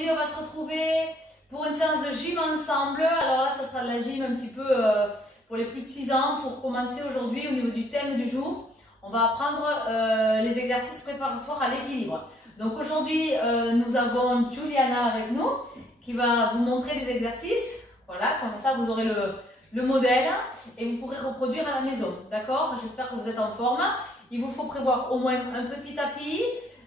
aujourd'hui, on va se retrouver pour une séance de gym ensemble. Alors là, ça sera de la gym un petit peu pour les plus de 6 ans. Pour commencer aujourd'hui, au niveau du thème du jour, on va apprendre les exercices préparatoires à l'équilibre. Donc aujourd'hui, nous avons Juliana avec nous qui va vous montrer les exercices. Voilà, comme ça, vous aurez le modèle et vous pourrez reproduire à la maison. D'accord? J'espère que vous êtes en forme. Il vous faut prévoir au moins un petit tapis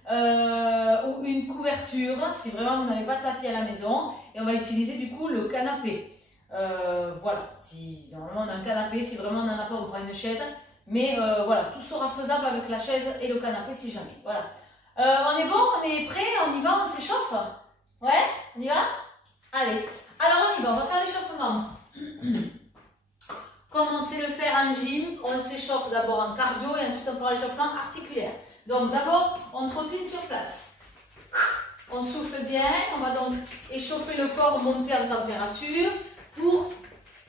ou une couverture si vraiment vous n'avez pas de tapis à la maison. Et on va utiliser du coup le canapé. Voilà, si normalement on a un canapé, si vraiment on n'en a pas, on prend une chaise. Mais voilà, tout sera faisable avec la chaise et le canapé si jamais. Voilà. On est bon, on est prêt, on y va, on s'échauffe? Ouais, on y va? Allez, alors on y va, on va faire l'échauffement. Comme on sait le faire en gym, on s'échauffe d'abord en cardio et ensuite on fera l'échauffement articulaire. Donc d'abord, on trottine sur place. On souffle bien, on va donc échauffer le corps, monter en température pour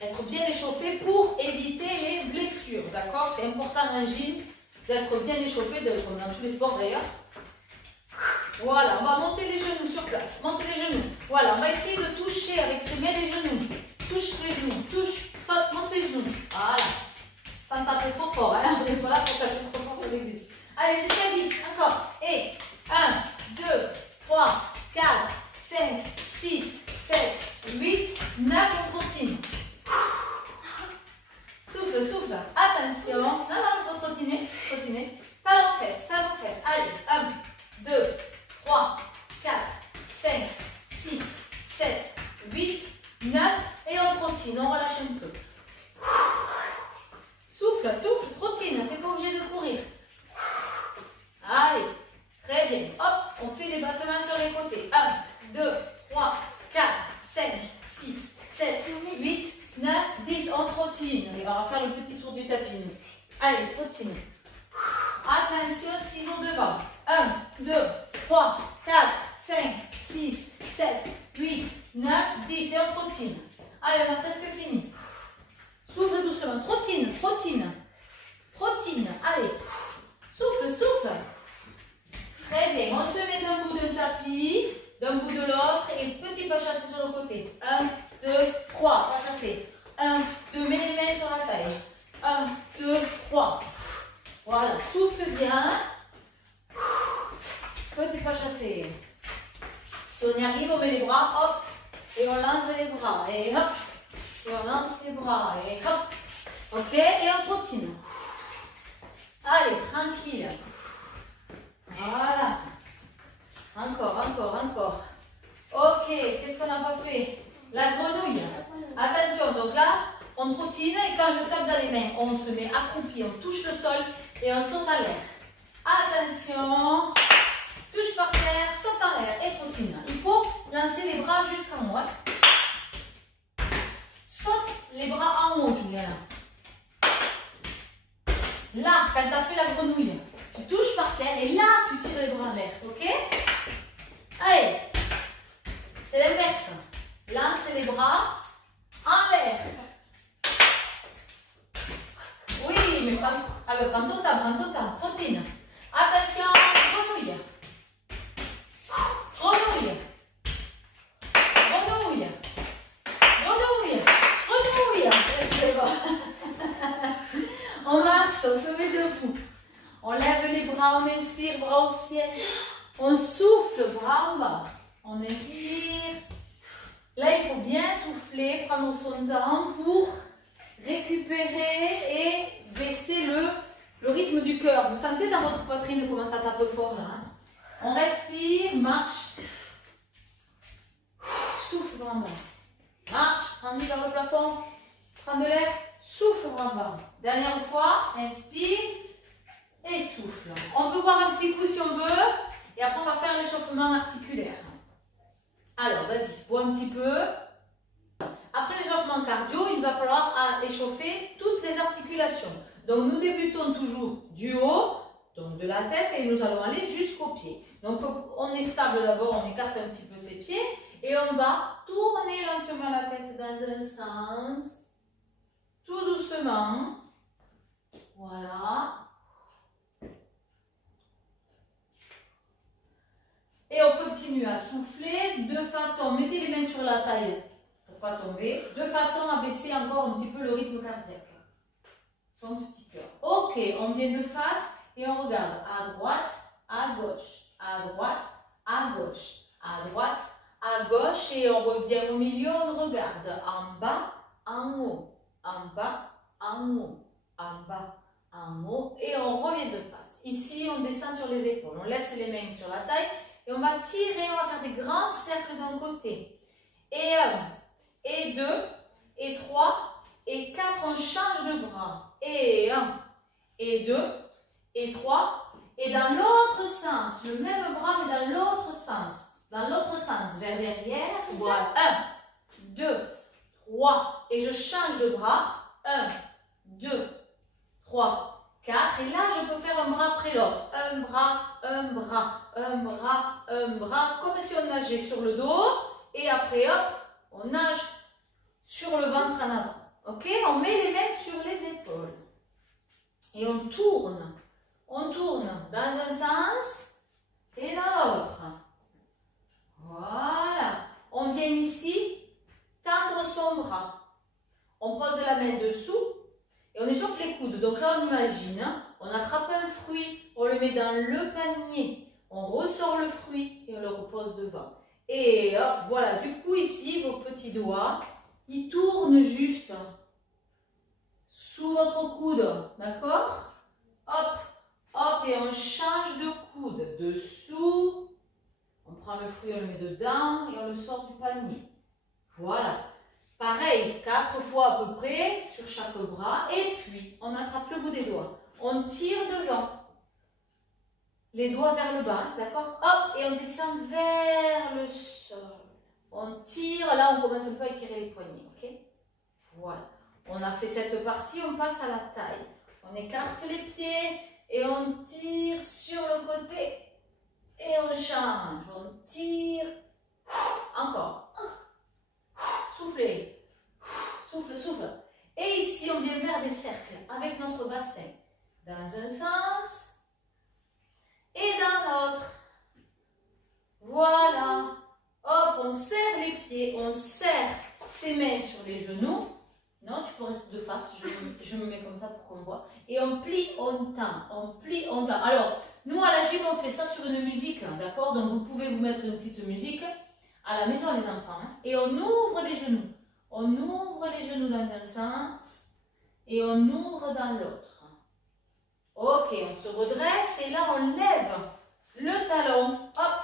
être bien échauffé pour éviter les blessures. D'accord? C'est important en gym d'être bien échauffé, comme dans tous les sports d'ailleurs. Voilà, on va monter les genoux sur place. Monter les genoux. Voilà, on va essayer de toucher avec ses mains les genoux. Touche les genoux, touche, saute, monte les genoux. Voilà. Sans taper trop fort, hein. On n'est pas là pour taper trop fort sur les cuisses. Allez, jusqu'à 10, encore. Et 1, 2, 3, 4, 5, 6, 7, 8, 9, on trottine. Souffle, souffle. Attention. Non, il faut trottiner. Trottiner. Talon fesse, talon fesse. Allez, 1, 2, 3, 4, 5, 6, 7, 8, 9. Et on trottine, on relâche un peu. Souffle, souffle, trottine. T'es pas obligé de courir. Allez, très bien. Hop, on fait des battements sur les côtés. 1, 2, 3, 4, 5, 6, 7, 8, 9, 10. On trottine. Et on va faire le petit tour du tapis. Allez, trottine. Attention, ciseaux devant. 1, 2, 3, 4, 5, 6, 7, 8, 9, 10. Et on trottine. Allez, on a presque fini. Souffle doucement. Trottine, trottine. Trottine. Allez. Souffle, souffle. Très bien. On se met d'un bout d'un tapis, d'un bout de l'autre. Et petit pas chassé sur le côté. 1, 2, 3. Pas chassé. 1, 2. Mets les mains sur la taille. 1, 2, 3. Voilà. Souffle bien. Petit pas chassé. Si on y arrive, on met les bras. Hop. Et on lance les bras. Et hop. Et on lance les bras. Et hop. Ok. Et on trottine. Allez, tranquille. Voilà. Encore, encore, encore. Ok, qu'est-ce qu'on n'a pas fait? La grenouille. Attention, donc là, on trottine et quand je tape dans les mains, on se met accroupi, on touche le sol et on saute en l'air. Attention. Touche par terre, saute en l'air et trottine. Il faut lancer les bras jusqu'en haut. Saute les bras en haut, Juliana. Là, quand tu as fait la grenouille, tu touches par terre et là, tu tires les bras en l'air. Ok? Allez. C'est l'inverse. Lance les bras en l'air. Oui, mais prends ton temps. Trottine. Attention, grenouille. Grenouille. Grenouille. Grenouille. Grenouille. C'est bon. On marche, on se met debout. On lève les bras, on inspire, bras au ciel. On souffle, bras en bas. On inspire. Là, il faut bien souffler, prendre son temps pour récupérer et baisser le rythme du cœur. Vous sentez dans votre poitrine comment ça tape fort là, hein? On respire, marche. Souffle, bras en bas. Marche, on y vers le plafond. Prends de l'air, souffle, bras en bas. Dernière fois, inspire et souffle. On peut boire un petit coup si on veut. Et après, on va faire l'échauffement articulaire. Alors, vas-y, bois un petit peu. Après l'échauffement cardio, il va falloir échauffer toutes les articulations. Donc, nous débutons toujours du haut, donc de la tête, et nous allons aller jusqu'aux pieds. Donc, on est stable d'abord, on écarte un petit peu ses pieds, et on va tourner lentement la tête dans un sens, tout doucement. Voilà. Et on peut continue à souffler de façon, mettez les mains sur la taille pour ne pas tomber, de façon à baisser encore un petit peu le rythme cardiaque. Son petit cœur. Ok, on vient de face et on regarde à droite, à gauche, à droite, à gauche, à droite, à gauche et on revient au milieu, on regarde en bas, en haut, en bas, en haut, en bas, en haut et on revient de face. Ici, on descend sur les épaules, on laisse les mains sur la taille et on va tirer, on va faire des grands cercles d'un côté. Et 1, et 2, et 3, et 4, on change de bras. Et 1, et 2, et 3, et dans l'autre sens, le même bras mais dans l'autre sens. Dans l'autre sens, vers derrière, voilà. 1, 2, 3, et je change de bras. 1, 2, 3, 4, et là je peux faire un bras après l'autre. Un bras, un bras, un bras, un bras, comme si on nageait sur le dos, et après hop, on nage sur le ventre en avant. Ok, on met les mains sur les épaules. Et on tourne dans un sens et dans l'autre. Voilà. On vient ici tendre son bras. On pose la main dessous et on échauffe les coudes. Donc là, on imagine, hein, on attrape un fruit, on le met dans le panier, on ressort le fruit et on le repose devant. Et hop, voilà. Du coup, ici, vos petits doigts, ils tournent juste sous votre coude, d'accord? Hop, hop, et on change de coude, dessous, on prend le fruit, on le met dedans et on le sort du panier. Voilà. Pareil, 4 fois à peu près sur chaque bras, et puis on attrape le bout des doigts, on tire devant, les doigts vers le bas, d'accord? Hop, et on descend vers le sol. On tire, là on commence un peu à étirer les poignets, ok? Voilà. On a fait cette partie, on passe à la taille. On écarte les pieds et on tire sur le côté et on change. On tire. Encore. Soufflez. Souffle, souffle. Et ici, on vient faire des cercles avec notre bassin. Dans un sens et dans l'autre. Voilà. Hop, on serre les pieds, on serre ses mains sur les genoux. Non, tu peux rester de face, je me mets comme ça pour qu'on voit. Et on plie, on tend, on plie, on tend. Alors, nous à la gym, on fait ça sur une musique, d'accord? Donc, vous pouvez vous mettre une petite musique à la maison, les enfants. Hein, et on ouvre les genoux. On ouvre les genoux dans un sens et on ouvre dans l'autre. Ok, on se redresse et là, on lève le talon. Hop,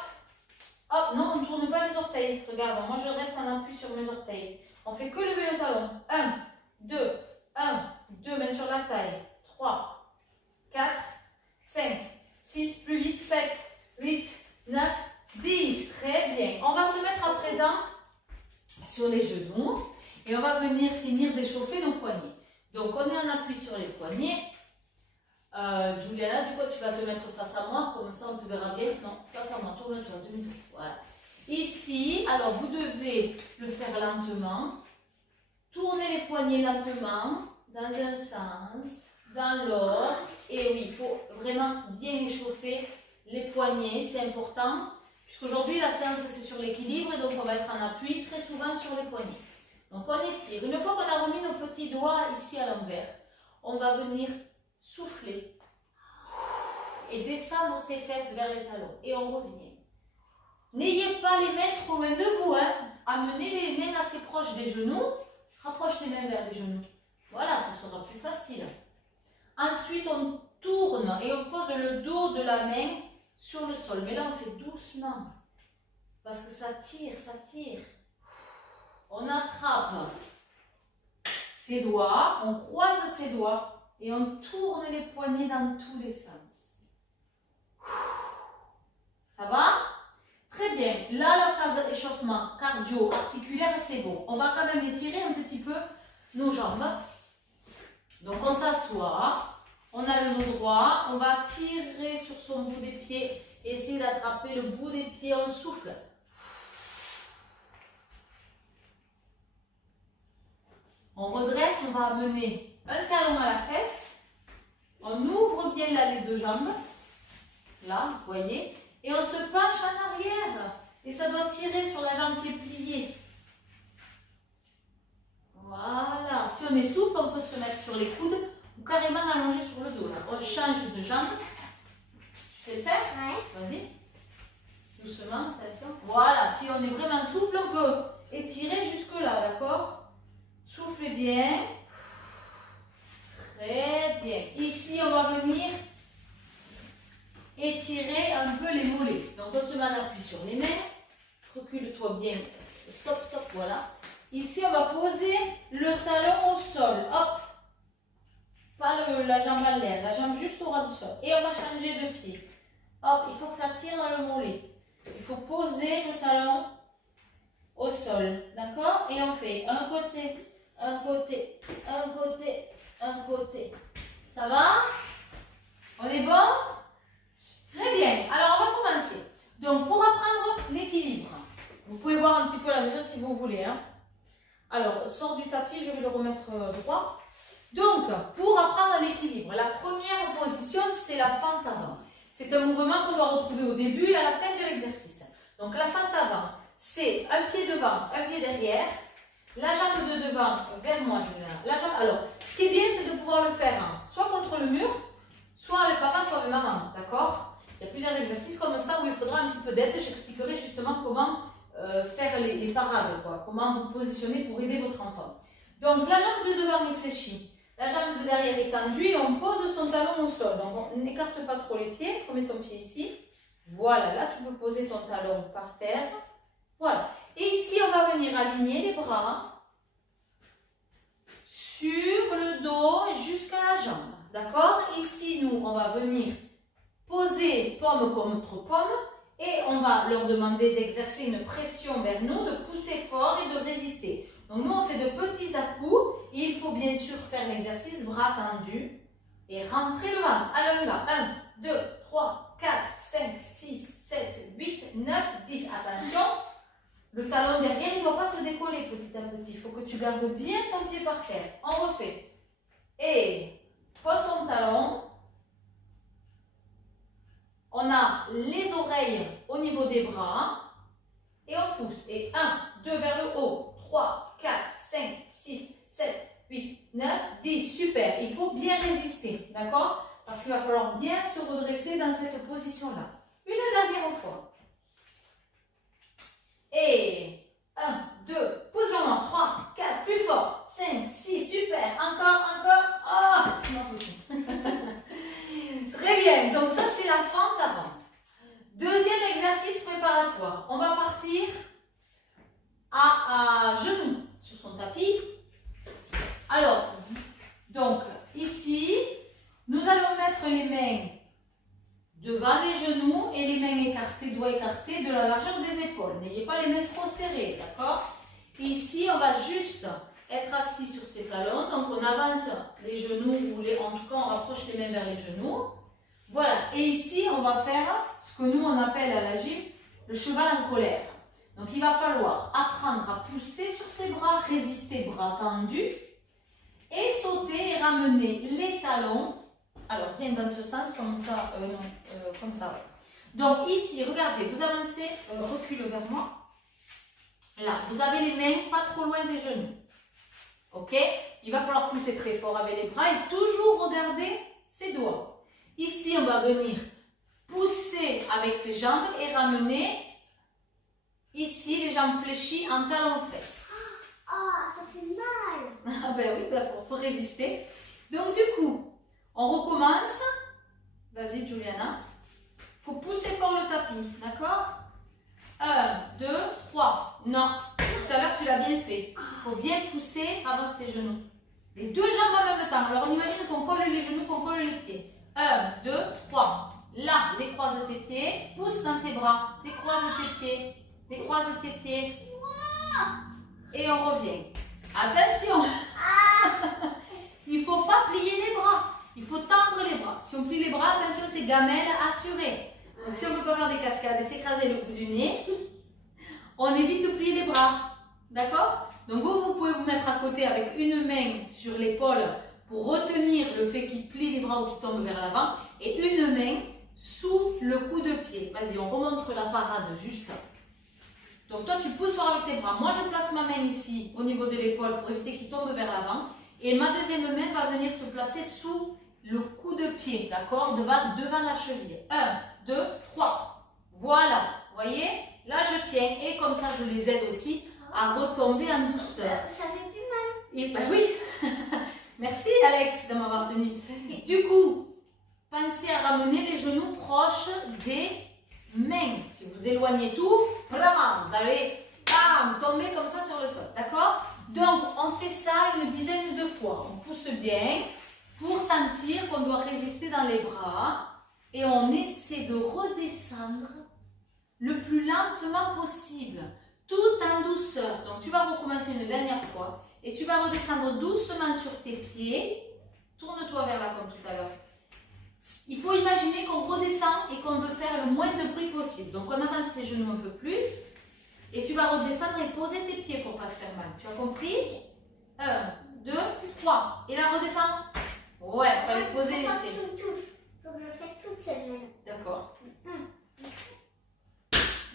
hop, non, on ne tourne pas les orteils. Regarde, moi, je reste en appui sur mes orteils. On fait que lever le talon. 1, 2, 1, 2, mains sur la taille. 3, 4, 5, 6, plus vite, 7, 8, 9, 10. Très bien. On va se mettre à présent sur les genoux et on va venir finir d'échauffer nos poignets. Donc, on est en appui sur les poignets. Juliana, du coup, tu vas te mettre face à moi, comme ça on te verra bien. Non, face à moi, tourne-toi, demi-tour. Voilà. Ici, alors vous devez le faire lentement. Tournez les poignets lentement, dans un sens, dans l'autre. Et oui, il faut vraiment bien échauffer les poignets, c'est important. Puisqu'aujourd'hui, la séance, c'est sur l'équilibre, et donc on va être en appui très souvent sur les poignets. Donc on étire. Une fois qu'on a remis nos petits doigts ici à l'envers, on va venir souffler et descendre ses fesses vers les talons. Et on revient. N'ayez pas les mains trop loin de vous. Hein. Amenez les mains assez proches des genoux. Rapproche les mains vers les genoux. Voilà, ce sera plus facile. Ensuite, on tourne et on pose le dos de la main sur le sol. Mais là, on fait doucement. Parce que ça tire, ça tire. On attrape ses doigts, on croise ses doigts et on tourne les poignets dans tous les sens. Ça va? Très bien. Là, la phase d'échauffement cardio-articulaire, c'est bon. On va quand même étirer un petit peu nos jambes. Donc, on s'assoit. On a le dos droit. On va tirer sur son bout des pieds. Essayer d'attraper le bout des pieds. On souffle. On redresse. On va amener un talon à la fesse. On ouvre bien là les deux jambes. Là, vous voyez. Et on se penche en arrière. sur les coudes ou carrément allongé sur le dos. Là. On change de jambe. Tu sais le faire? Ouais. Vas-y. Doucement, attention. Voilà, si on est vraiment souple, on peut étirer jusque là, d'accord? Soufflez bien. Très bien. Ici, on va venir étirer un peu les mollets. Donc, on se met en appui sur les mains. Recule-toi bien. Stop, stop, voilà. Ici, on va poser le talon au sol. Hop. Pas la jambe à l'air, la jambe juste au ras du sol. Et on va changer de pied. Hop, il faut que ça tire dans le mollet. Il faut poser le talon au sol. D'accord? Et on fait un côté, un côté, un côté, un côté. Ça va? On est bon? Très bien. Alors, on va commencer. Donc, pour apprendre l'équilibre, vous pouvez voir un petit peu la maison si vous voulez. Hein. Alors, sort du tapis, je vais le remettre droit. Donc, pour apprendre l'équilibre, la première position, c'est la fente avant. C'est un mouvement qu'on doit retrouver au début et à la fin de l'exercice. Donc, la fente avant, c'est un pied devant, un pied derrière. La jambe de devant, vers moi, Julien. La jambe, alors, ce qui est bien, c'est de pouvoir le faire hein, soit contre le mur, soit avec papa, soit avec maman. D'accord? Il y a plusieurs exercices comme ça où il faudra un petit peu d'aide. J'expliquerai justement comment faire les parades, quoi. Comment vous positionner pour aider votre enfant. Donc, la jambe de devant est fléchie. La jambe de derrière est tendue et on pose son talon au sol. Donc, on n'écarte pas trop les pieds. On met ton pied ici. Voilà, là, tu peux poser ton talon par terre. Voilà. Et ici, on va venir aligner les bras sur le dos jusqu'à la jambe. D'accord? Ici, nous, on va venir poser pomme contre pomme et on va leur demander d'exercer une pression vers nous, de pousser fort et de résister. Donc, nous, on fait de petits à-coups. Il faut bien sûr faire l'exercice, bras tendus et rentrer le ventre. Allez, on y va. 1, 2, 3, 4, 5, 6, 7, 8, 9, 10. Attention, le talon derrière, il ne doit pas se décoller petit à petit. Il faut que tu gardes bien ton pied par terre. On refait. Et pose ton talon. On a les oreilles au niveau des bras. Et on pousse. Et 1, 2 vers le haut. 3, 4, 5, 6, 7, 8, 9, 10. Super. Il faut bien résister. D'accord? Parce qu'il va falloir bien se redresser dans cette position-là. Une dernière fois. Et 1, 2, pousse vraiment. 3, 4, plus fort. 5, 6, super. Encore, encore. Ah, c'est pas possible. Très bien. Donc ça, c'est la fente avant. Deuxième exercice préparatoire. On va partir à genoux sur son tapis. Alors, donc ici, nous allons mettre les mains devant les genoux et les mains écartées, doigts écartés de la largeur des épaules. N'ayez pas les mains trop serrées, d'accord? Ici, on va juste être assis sur ses talons. Donc, on avance les genoux ou en tout cas, on rapproche les mains vers les genoux. Voilà. Et ici, on va faire ce que nous, on appelle à la gym le cheval en colère. Donc, il va falloir apprendre à pousser sur ses bras, résister bras tendus et sauter et ramener les talons. Alors, viens dans ce sens, comme ça, comme ça. Ouais. Donc, ici, regardez, vous avancez, recule vers moi. Là, vous avez les mains pas trop loin des genoux. Ok? Il va falloir pousser très fort avec les bras et toujours regarder ses doigts. Ici, on va venir pousser avec ses jambes et ramener ici les jambes fléchies en talons-fesses. Ah, ça fait mal. Ah ben oui, ben faut résister. Donc du coup, on recommence. Vas-y, Juliana. Il faut pousser fort le tapis, d'accord? 1, 2, 3. Non, tout à l'heure tu l'as bien fait. Il faut bien pousser, avance tes genoux. Les deux jambes en même temps. Alors on imagine qu'on colle les genoux, qu'on colle les pieds. 1, 2, 3. Là, décroise tes pieds, pousse dans tes bras, décroise tes pieds, décroise tes pieds. Et on revient. Attention, il ne faut pas plier les bras, il faut tendre les bras. Si on plie les bras, attention, c'est gamelle assurée. Donc si on ne peut pas faire des cascades et s'écraser le bout du nez, on évite de plier les bras. D'accord? Donc vous pouvez vous mettre à côté avec une main sur l'épaule pour retenir le fait qu'il plie les bras ou qu'il tombe vers l'avant et une main sous le coup de pied. Vas-y, on remonte la parade juste. Donc toi, tu pousses fort avec tes bras. Moi, je place ma main ici au niveau de l'épaule pour éviter qu'il tombe vers l'avant. Et ma deuxième main va venir se placer sous le coup de pied, d'accord, devant la cheville. 1, 2, 3. Voilà, vous voyez? Là, je tiens et comme ça, je les aide aussi à retomber en douceur. Ça fait plus mal. Et ben oui, merci Alex de m'avoir tenu. Du coup, pensez à ramener les genoux proches des mains. Si vous éloignez tout, vraiment, vous allez tomber comme ça sur le sol, d'accord? Donc, on fait ça une dizaine de fois. On pousse bien pour sentir qu'on doit résister dans les bras et on essaie de redescendre le plus lentement possible, tout en douceur. Donc, tu vas recommencer une dernière fois et tu vas redescendre doucement sur tes pieds. Tourne-toi vers là comme tout à l'heure. Il faut imaginer qu'on redescend et qu'on veut faire le moins de bruit possible. Donc, on avance les genoux un peu plus et tu vas redescendre et poser tes pieds pour ne pas te faire mal. Tu as compris? 1, 2, 3. Et là, redescends. Ouais, il fallait poser les pieds. Faut que tu me touches. Faut que je le fasse toute seule maintenant. D'accord.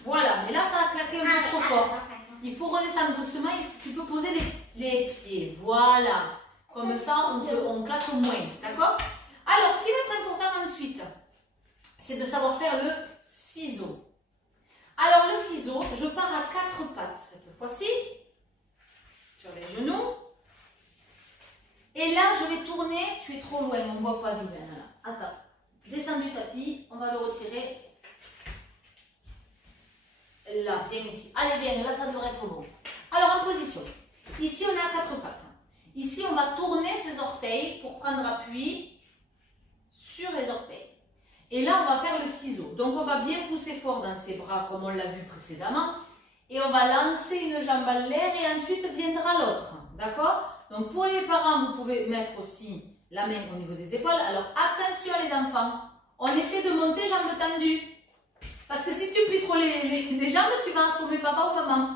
Voilà, mais là, ça a claqué un peu trop fort. Il faut redescendre doucement et tu peux poser les pieds. Voilà. Comme ça, on claque moins. D'accord? Alors, ce qui va être important ensuite, c'est de savoir faire le ciseau. Alors, le ciseau, je pars à 4 pattes cette fois-ci, sur les genoux. Et là, je vais tourner. Tu es trop loin, on ne voit pas du bien. Là. Attends, descends du tapis, on va le retirer. Là, viens ici. Allez, viens, là, ça devrait être bon. Alors, en position. Ici, on est à 4 pattes. Ici, on va tourner ses orteils pour prendre appui sur les orteils. Et là, on va faire le ciseau. Donc, on va bien pousser fort dans ses bras, comme on l'a vu précédemment. Et on va lancer une jambe à l'air et ensuite viendra l'autre. D'accord? Donc, pour les parents, vous pouvez mettre aussi la main au niveau des épaules. Alors, attention les enfants. On essaie de monter jambes tendues. Parce que si tu plies trop les jambes, tu vas assommer papa ou maman.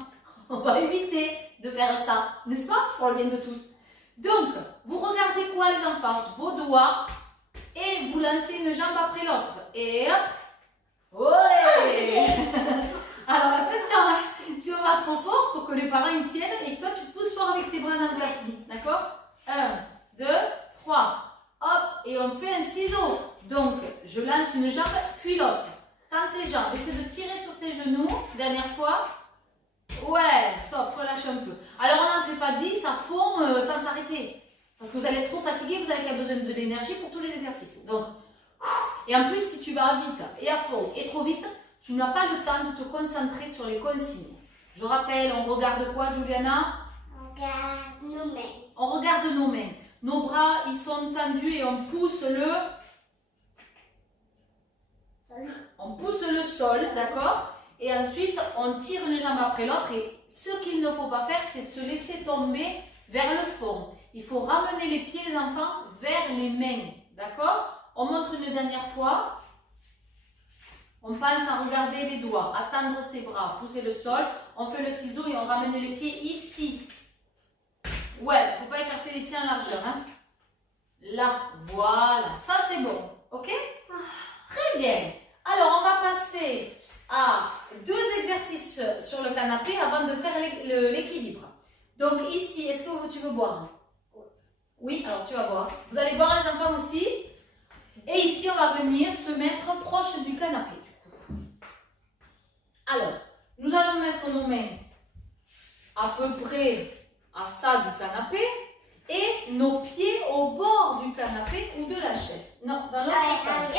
On va éviter de faire ça. N'est-ce pas? Pour le bien de tous. Donc, vous regardez quoi les enfants? Vos doigts. Et vous lancez une jambe après l'autre. Et hop. Ouais. Alors attention, si on va trop fort, il faut que les parents y tiennent et que toi tu pousses fort avec tes bras dans le tapis. D'accord? 1, 2, 3. Hop. Et on fait un ciseau. Donc, je lance une jambe, puis l'autre. Tends tes jambes. Essaie de tirer sur tes genoux. Dernière fois. Ouais, stop, relâche un peu. Alors, on n'en fait pas 10 à fond sans s'arrêter. Parce que vous allez être trop fatigué, vous avez besoin de l'énergie pour tous les exercices. Donc, et en plus, si tu vas vite et à fond et trop vite, tu n'as pas le temps de te concentrer sur les consignes. Je rappelle, on regarde quoi, Juliana? On regarde nos mains. On regarde nos mains. Nos bras, ils sont tendus et on pousse le sol, d'accord? Et ensuite, on tire une jambe après l'autre. Et ce qu'il ne faut pas faire, c'est de se laisser tomber vers le fond. Il faut ramener les pieds, les enfants, vers les mains. D'accord? On montre une dernière fois. On pense à regarder les doigts, à tendre ses bras, pousser le sol. On fait le ciseau et on ramène les pieds ici. Ouais, il ne faut pas écarter les pieds en largeur. Hein? Là, voilà. Ça, c'est bon. Ok? Très bien. Alors, on va passer à 2 exercices sur le canapé avant de faire l'équilibre. Donc, ici, est-ce que tu veux boire? Oui, alors tu vas boire. Vous allez boire les enfants aussi. Et ici, on va venir se mettre proche du canapé. Alors, nous allons mettre nos mains à peu près à ça du canapé et nos pieds au bord du canapé ou de la chaise. Non, dans l'autre sens.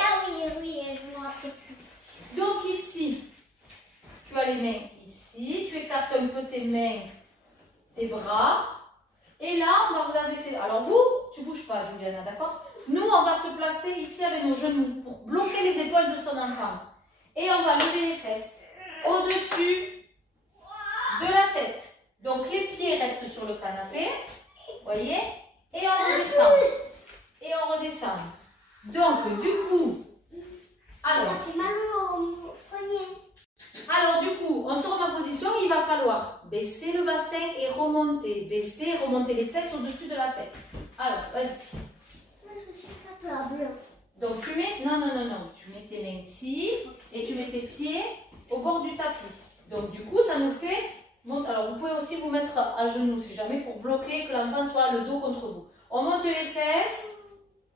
Oui, je me rappelle plus. Donc ici, tu as les mains ici, tu écartes un peu tes mains, tes bras. Et là, on va regarder. Alors vous, tu ne bouges pas, Juliana, d'accord? Nous, on va se placer ici avec nos genoux pour bloquer les épaules de son enfant. Et on va lever les fesses au-dessus de la tête. Donc les pieds restent sur le canapé, voyez? Et on redescend. Et on redescend. Donc du coup, alors, ça fait mal au poignet. Alors du coup, on se remet en position, il va falloir baisser le bassin et remonter. Baisser et remonter les fesses au-dessus de la tête. Alors, vas-y. Là, je suis pas la bleue. Donc tu mets, non, tu mets tes mains ici et tu mets tes pieds au bord du tapis. Donc du coup, ça nous fait, alors vous pouvez aussi vous mettre à genoux si jamais pour bloquer que l'enfant soit le dos contre vous. On monte les fesses.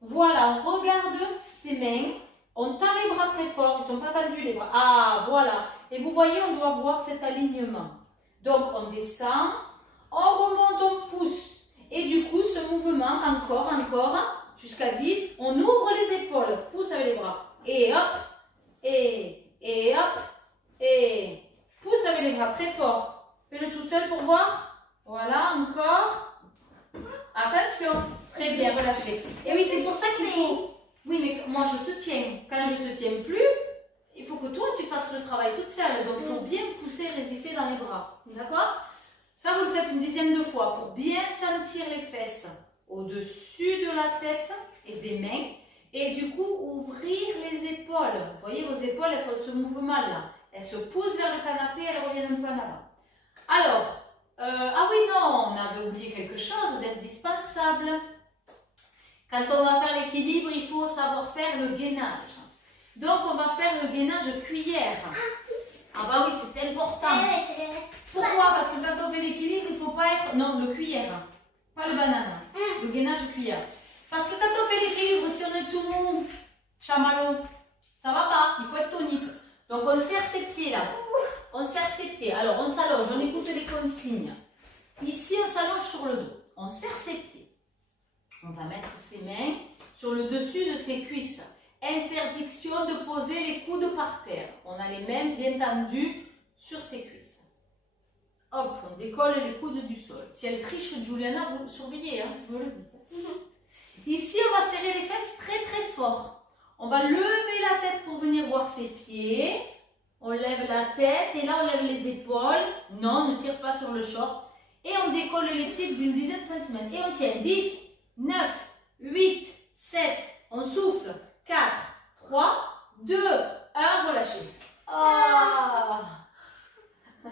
Voilà, on regarde ses mains. On tend les bras très fort. Ils ne sont pas tendus les bras. Ah, voilà. Et vous voyez, on doit voir cet alignement. Donc, on descend. On remonte, on pousse. Et du coup, ce mouvement, encore, jusqu'à 10. On ouvre les épaules. Pousse avec les bras. Et hop. Et hop. Et pousse avec les bras très fort. Fais-le toute seule pour voir. Voilà, encore. Attention. Très bien, relâchez. Et oui, c'est pour ça qu'il faut... Oui, mais moi, je te tiens. Quand je ne te tiens plus, il faut que toi, tu fasses le travail toute seule. Donc, il faut bien pousser et résister dans les bras. D'accord? Ça, vous le faites une dizaine de fois pour bien sentir les fesses au-dessus de la tête et des mains. Et du coup, ouvrir les épaules. Vous voyez, vos épaules, elles font ce mouvement-là. Elles se poussent vers le canapé, elles reviennent un peu en avant. Alors, ah oui, non, on avait oublié quelque chose d'indispensable. Quand on va faire l'équilibre, il faut savoir faire le gainage. Donc, on va faire le gainage cuillère. Ah bah oui, c'est important. Pourquoi? Parce que quand on fait l'équilibre, il ne faut pas être... Non, le cuillère, pas le banane. Le gainage cuillère. Parce que quand on fait l'équilibre, si on est tout mou, chamallow, ça va pas, il faut être tonique. Donc on serre ses pieds là. On serre ses pieds. Alors on s'allonge, on écoute les consignes. Ici, on s'allonge sur le dos. On serre ses pieds. On va mettre ses mains sur le dessus de ses cuisses. Interdiction de poser les coudes par terre. On a les mains bien tendues sur ses cuisses. Hop, on décolle les coudes du sol. Si elle triche, Juliana, vous surveillez, hein, vous me le dites. Ici, on va serrer les fesses très très fort. On va lever la tête pour venir voir ses pieds. On lève la tête et là, on lève les épaules. Non, ne tire pas sur le short. Et on décolle les pieds d'une dizaine de centimètres. Et on tient 10, 9, 8, 7. On souffle. 4, 3, 2, 1. Relâchez. Ah. Ça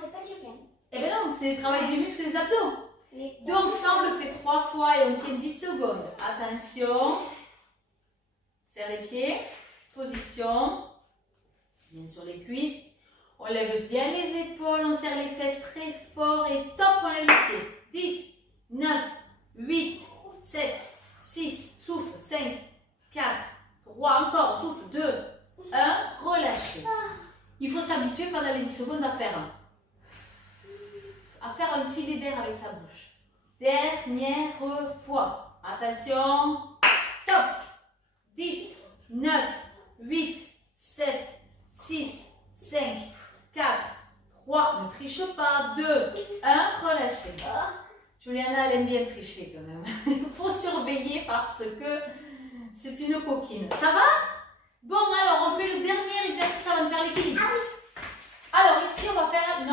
fait pas du bien. Eh bien non, c'est le travail des muscles des abdos. Donc ça, on le fait 3 fois et on tient 10 secondes. Attention. Serre les pieds. Position. Bien sur les cuisses. On lève bien les épaules. On serre les fesses très fort et top, on lève les pieds. 10, 9, 8, 7, 6. Souffle. 5, 4, 3. Encore. Souffle. 2, 1. Relâchez. Il faut s'habituer pendant les 10 secondes à faire un filet d'air avec sa bouche. Dernière fois. Attention. Top. 10, 9, 8, 7, 6, 5, 4, 3. Ne triche pas. 2, 1. Relâchez. Juliana, elle aime bien tricher quand même. Il faut surveiller parce que c'est une coquine. Ça va? Bon, alors, on fait le dernier exercice avant de faire l'équilibre. Alors, ici, on va faire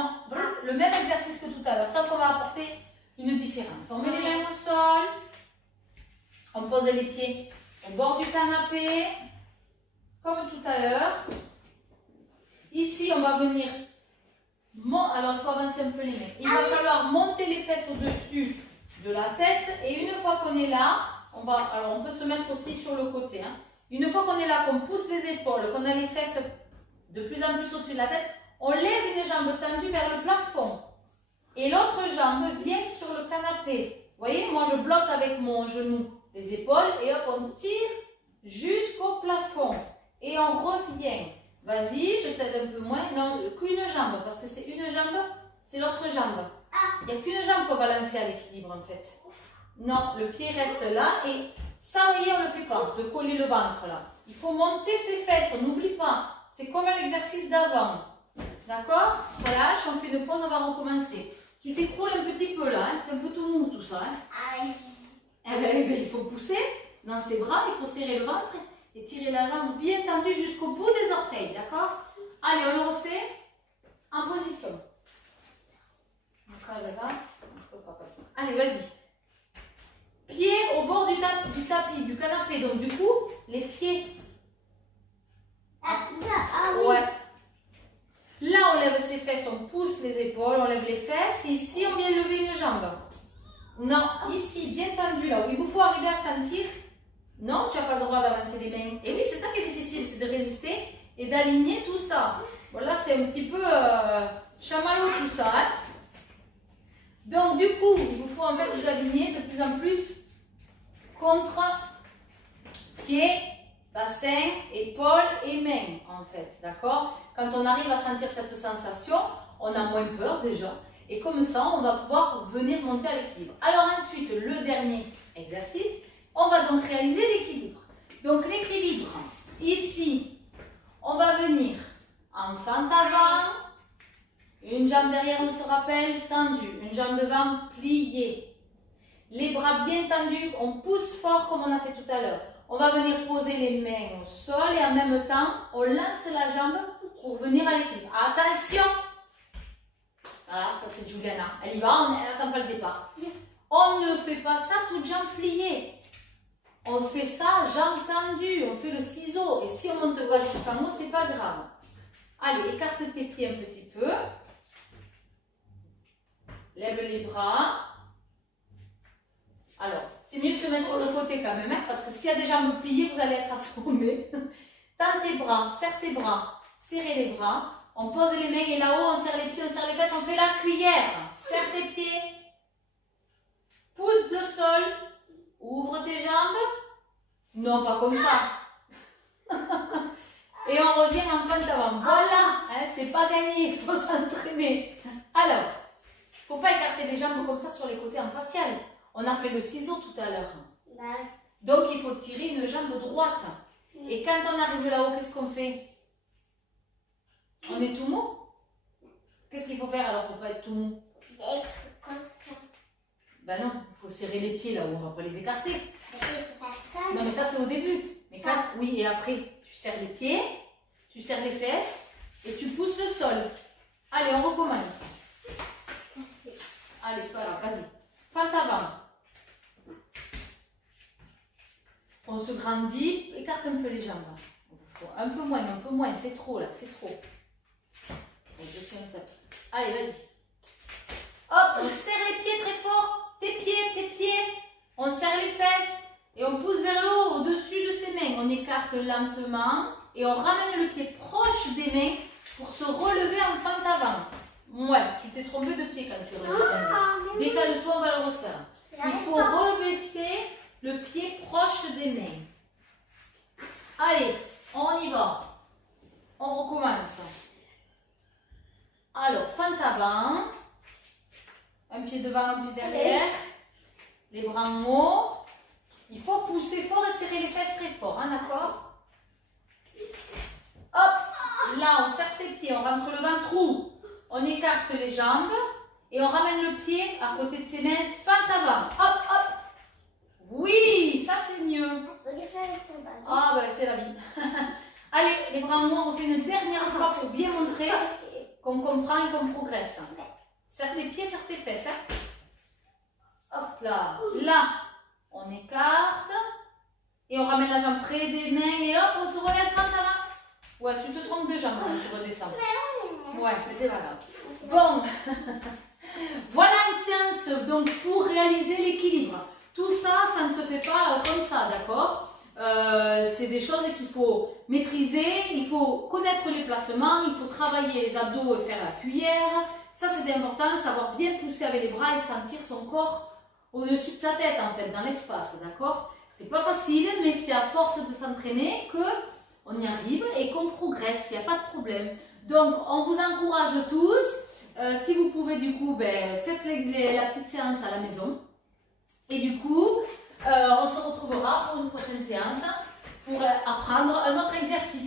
le même exercice que tout à l'heure, sauf qu'on va apporter une différence. On met les mains au sol, on pose les pieds au bord du canapé, comme tout à l'heure. Ici, on va venir... Alors, il faut avancer un peu les mains. Il va falloir monter les fesses au-dessus de la tête. Et une fois qu'on est là, on peut se mettre aussi sur le côté. Hein. Une fois qu'on est là, qu'on pousse les épaules, qu'on a les fesses de plus en plus au-dessus de la tête, on lève une jambe tendue vers le plafond. Et l'autre jambe vient sur le canapé. Vous voyez, moi je bloque avec mon genou les épaules et hop, on tire jusqu'au plafond. Et on revient. Vas-y, je t'aide un peu moins. Non, qu'une jambe, parce que c'est une jambe, c'est l'autre jambe. Il n'y a qu'une jambe qu'on va lancer à l'équilibre en fait. Non, le pied reste là et ça, vous voyez, on ne le fait pas, de coller le ventre là. Il faut monter ses fesses, on n'oublie pas. C'est comme l'exercice d'avant. D'accord? Relâche, on fait une pause, on va recommencer. Tu t'écroules un petit peu là, hein? C'est un peu tout mou tout ça. Hein? Ah oui. Eh bien, il faut pousser dans ses bras, il faut serrer le ventre et tirer la jambe bien tendue jusqu'au bout des orteils. D'accord? Allez, on le refait en position. Encore là, je peux pas passer. Allez, vas-y. Pieds au bord du tapis, du canapé. Donc, du coup, les pieds. Oui. Ouais. Là, on lève ses fesses, on pousse les épaules, on lève les fesses. Et ici, on vient lever une jambe. Non, ici, bien tendu là, où il vous faut arriver à sentir. Non, tu n'as pas le droit d'avancer les mains. Et oui, c'est ça qui est difficile, c'est de résister et d'aligner tout ça. Voilà, c'est un petit peu chamallow tout ça. Hein. Donc, du coup, il vous faut en fait vous aligner de plus en plus contre pied, bassin, épaule et main en fait, d'accord? Quand on arrive à sentir cette sensation, on a moins peur déjà et comme ça, on va pouvoir venir monter à l'équilibre. Alors ensuite, le dernier exercice, on va donc réaliser l'équilibre. Donc l'équilibre, ici, on va venir en fente avant, une jambe derrière, on se rappelle, tendue, une jambe devant, pliée. Les bras bien tendus, on pousse fort comme on a fait tout à l'heure. On va venir poser les mains au sol et en même temps, on lance la jambe pour venir à l'équilibre. Attention! Voilà, ça c'est Juliana. Elle y va, elle n'attend pas le départ. On ne fait pas ça toutes jambes pliées. On fait ça jambes tendues, on fait le ciseau. Et si on ne monte pas jusqu'en haut, c'est pas grave. Allez, écarte tes pieds un petit peu. Lève les bras. Alors, c'est mieux de se mettre sur le côté quand même, hein, parce que s'il y a des jambes pliées, vous allez être assommés. Tends tes bras, serre tes bras, serrez les bras. On pose les mains et là-haut, on serre les pieds, on serre les fesses, on fait la cuillère. Serre tes pieds. Pousse le sol. Ouvre tes jambes. Non, pas comme ça. Et on revient en fin d'avant. Voilà, hein, c'est pas gagné, il faut s'entraîner. Alors, il ne faut pas écarter les jambes comme ça sur les côtés en facial. On a fait le ciseau tout à l'heure. Donc, il faut tirer une jambe droite. Et quand on arrive là-haut, qu'est-ce qu'on fait? On est tout mou? Qu'est-ce qu'il faut faire alors pour ne pas être tout mou? Être comme ça. Ben non, il faut serrer les pieds là-haut, on ne va pas les écarter. Il faut faire ça. Non, mais ça, c'est au début. Mais quand, oui, et après, tu serres les pieds, tu serres les fesses et tu pousses le sol. Allez, on recommence. Allez, c'est pas grave, vas-y. Fente avant. On se grandit, écarte un peu les jambes. Un peu moins, c'est trop là, c'est trop. Je tiens le tapis. Allez, vas-y. Hop, on serre les pieds très fort. Tes pieds. On serre les fesses et on pousse vers le haut, au-dessus de ses mains. On écarte lentement et on ramène le pied proche des mains pour se relever en fente avant. Ouais, tu t'es trompé de pied quand tu reviens. Décale-toi, on va le refaire. Il faut rebaisser le pied proche des mains. Allez, on y va. On recommence. Alors, fente avant. Un pied devant, un pied derrière. Les bras en haut. Il faut pousser fort et serrer les fesses très fort, hein, d'accord? Hop, là, on serre ses pieds, on rentre le ventre roux. On écarte les jambes et on ramène le pied à côté de ses mains, fente avant. Hop, hop. Oui, ça c'est mieux. Ah, ben c'est la vie. Allez, les bras en haut, on fait une dernière fois pour bien montrer qu'on comprend et qu'on progresse. Serre tes pieds, serre tes fesses. Hein. Hop là. Là, on écarte. Et on ramène la jambe près des mains. Et hop, on se relève fente avant. Ouais, tu te trompes de jambe quand tu redescends. Ouais, c'est pas grave. Bon. Voilà une séance donc pour réaliser l'équilibre. Tout ça, ça ne se fait pas comme ça, d'accord? C'est des choses qu'il faut maîtriser, il faut connaître les placements, il faut travailler les abdos et faire la cuillère. Ça, c'est important, savoir bien pousser avec les bras et sentir son corps au-dessus de sa tête, en fait, dans l'espace, d'accord? C'est pas facile, mais c'est à force de s'entraîner qu'on y arrive et qu'on progresse, il n'y a pas de problème. Donc, on vous encourage tous, si vous pouvez, du coup, faites la petite séance à la maison. Et du coup, on se retrouvera pour une prochaine séance pour apprendre un autre exercice.